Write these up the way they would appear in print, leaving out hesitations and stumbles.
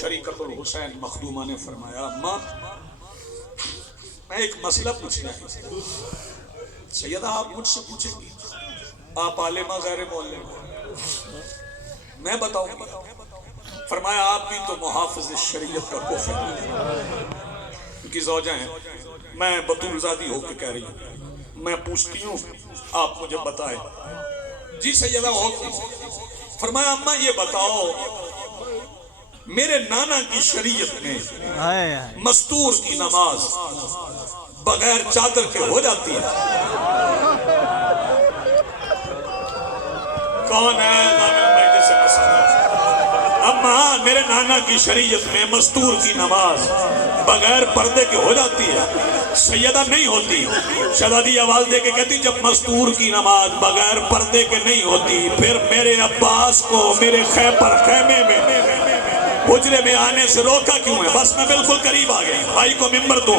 شریکت الحسین مخدومہ نے فرمایا اماں میں ایک مسئلہ پوچھنا ہے. سیدہ آپ مجھ سے پوچھیں گی, آپ عالمہ غیر معلم, میں بتاؤں گا. فرمایا آپ بھی تو محافظ شریعت کا کفر ان کی زوجہ ہیں, میں بطول زادی ہو کے کہہ رہی ہوں, میں پوچھتی ہوں آپ مجھے بتائیں. جی سیدہ ہو. فرمایا اماں یہ بتاؤ میرے نانا کی شریعت میں مستور کی نماز بغیر چادر کے ہو جاتی ہے؟ کون ہے جیسے اماں میرے نانا کی شریعت میں مستور کی نماز بغیر پردے کے ہو جاتی ہے؟ سیدہ نہیں ہوتی. شہزادی آواز دے کے کہتی جب مستور کی نماز بغیر پردے کے نہیں ہوتی پھر میرے عباس کو میرے خیمے میں حجرے میں آنے سے روکا کیوں ہے؟ بس میں بالکل قریب آ گئی, بھائی کو ممبر دوں.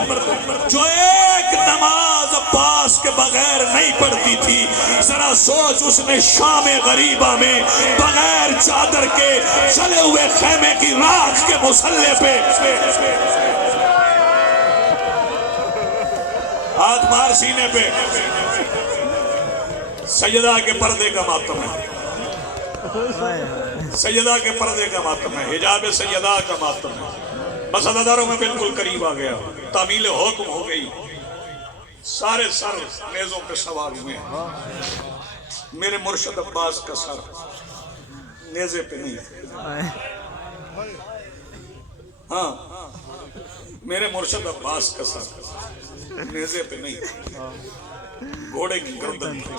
جو ایک نماز عباس کے بغیر نہیں پڑھتی تھی, ذرا سوچ اس نے شام غریبہ میں بغیر چادر کے جلے ہوئے خیمے کی راکھ کے مصلے پہ ہاتھ مار سینے پہ. سیدہ کے پردے کا ماتم ہے, سیدہ کے پردے کا ماتم ہے, حجاب سیدہ کا ماتم ہے. بس عزاداروں میں بالکل قریب آ گیا, تعمیل حکم ہو گئی, سارے سر نیزوں پہ سوار ہوئے ہیں. میرے مرشد عباس کا سر نیزے پہ نہیں, ہاں میرے مرشد عباس کا سر نیزے پہ نہیں, گھوڑے کی گردن پہ.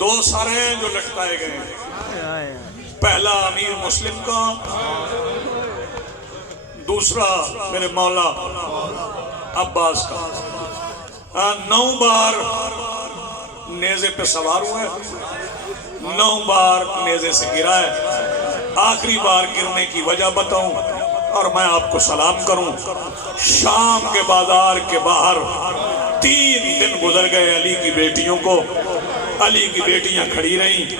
دو سر ہیں جو لٹکائے گئے ہیں, پہلا امیر مسلم کا, دوسرا میرے مولا عباس کا. 9 بار نیزے پہ سوار ہوئے, 9 بار نیزے سے گرا ہے. آخری بار گرنے کی وجہ بتاؤں اور میں آپ کو سلام کروں. شام کے بازار کے باہر 3 دن گزر گئے علی کی بیٹیوں کو, علی کی بیٹیاں کھڑی رہیں.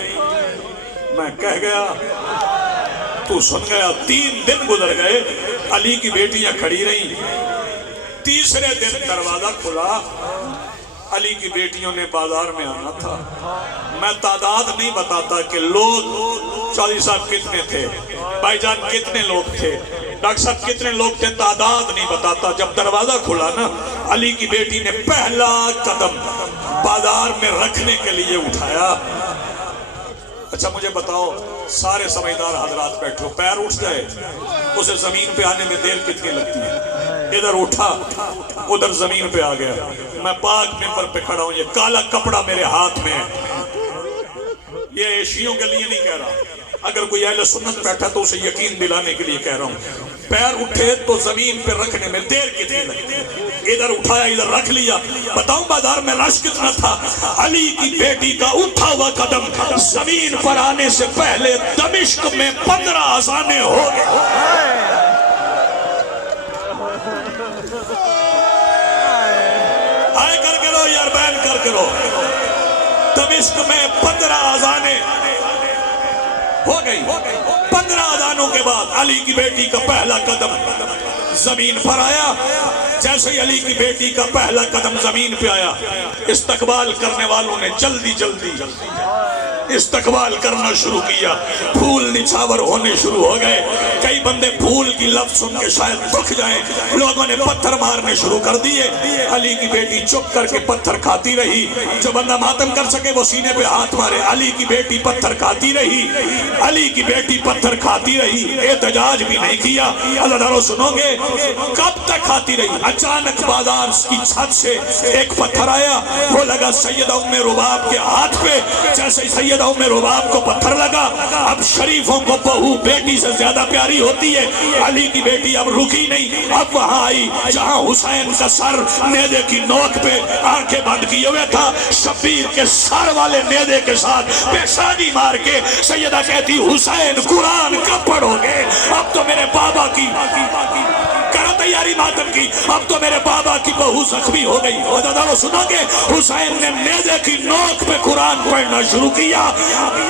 میں کہہ گیا تو سن گیا. 3 دن گزر گئے, علی کی بیٹیاں کھڑی رہیں. تیسرے دن دروازہ کھلا, علی کی بیٹیوں نے بازار میں آنا تھا. میں تعداد نہیں بتاتا کہ لوگ چودھری صاحب کتنے تھے, بھائی جان کتنے لوگ تھے, ڈاکٹر صاحب کتنے لوگ تھے, تعداد نہیں بتاتا. جب دروازہ کھلا نا, علی کی بیٹی نے پہلا قدم بازار میں رکھنے کے لیے اٹھایا. اچھا مجھے بتاؤ سارے سمجھدار حضرات بیٹھو, پیر اٹھ جائے اسے زمین پہ آنے میں دیر کتنی لگتی ہے؟ ادھر اٹھا ادھر زمین پہ آ گیا. میں پاک ممبر پہ کھڑا ہوں, یہ کالا کپڑا میرے ہاتھ میں ہے. یہ شیعوں کے لیے نہیں کہہ رہا, اگر کوئی اہل سنت بیٹھا تو اسے یقین دلانے کے لیے کہہ رہا ہوں. پیر اٹھے تو زمین پہ رکھنے میں دیر کتنی لگتی ہے؟ ادھر اٹھایا ادھر رکھ لیا. بتاؤں بازار میں رش کتنا تھا؟ علی کی بیٹی کا اٹھا ہوا قدم زمین پر آنے سے پہلے دمشق میں 15 اذانیں ہو گئے. آئے کر کے رو یار, بین کر کے رو. دمشق میں 15 اذانیں ہو گئی. 15 اذانوں کے بعد علی کی بیٹی کا پہلا قدم زمین پر آیا. جیسے ہی علی کی بیٹی کا پہلا قدم زمین پہ آیا, استقبال کرنے والوں نے جلدی استقبال کرنا شروع کیا. پھول نچھاور ہونے شروع ہو گئے. کئی بندے پھول کی لفظ سن کے شاید دکھ جائیں, لوگوں نے پتھر مارنے شروع کر دیے. علی کی بیٹی چپ کر کے پتھر کھاتی رہی. جو بندہ ماتم کر سکے وہ سینے پہ ہاتھ مارے. علی کی بیٹی پتھر کھاتی رہی, علی کی بیٹی پتھر کھاتی رہی. احتجاج بھی نہیں کیا. اللہ تعالیٰ سنو گے کب تک کھاتی رہی؟ اچانک بازار کی چھت سے ایک پتھر آیا, وہ لگا سیدہ ام رباب کے ہاتھ پہ. جیسے سیدہ ام رباب کو پتھر لگا, اب شریفوں کو بہو بیٹی سے زیادہ پیاری ہوتی ہے. علی کی بیٹی اب رکی نہیں, اب وہاں آئی جہاں حسین کا سر نیزے کی نوک پہ آنکھیں بند کیے ہوئے تھا. شبیر کے سر والے نیزے کے ساتھ پیشانی مار کے سیدہ کہتی حسین قرآن کب پڑھو گے؟ اب تو میرے بابا کی کرو تیاری. ماتم کی، اب تو میرے بابا کی بہو زخمی ہو گئی۔ وہ سنو گے، حسین نے نیزے کی نوک پہ قرآن پڑھنا شروع کیا۔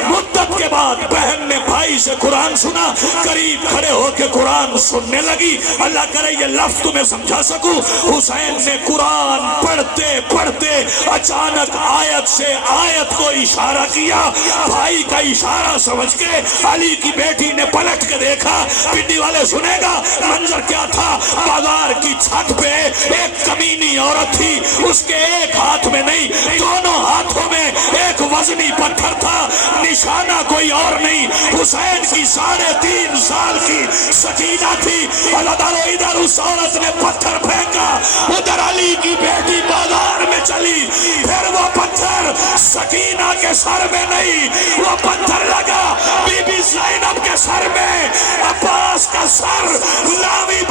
مدت کے بعد بہن نے بھائی سے قرآن سنا، قریب کھڑے ہو کے قرآن سننے لگی۔ اللہ کرے یہ لفظ تمہیں سمجھا سکوں، حسین نے قرآن پڑھتے پڑھتے اچانک آیت سے آیت کو اشارہ کیا۔ بھائی کا اشارہ سمجھ کے علی کی بیٹی نے پلٹ کے دیکھا۔ پنڈی والے سنے گا منظر کیا تھا؟ بازار کی چھت پہ ایک کمینی عورت تھی، اس کے ایک ہاتھ میں نہیں دونوں ہاتھوں میں ایک وزنی پتھر تھا، نشانہ کوئی اور نہیں، حسین کی 3.5 سال کی سکینہ تھی۔ اللہ تعالیٰ ادھر اس عورت نے پتھر پھینکا، ادھر علی کی بیٹی بازار میں چلی، پھر وہ پتھر سکینہ کے سر میں نہیں، وہ پتھر لگا بی بی زینب کے سر میں، عباس کا سر لاوی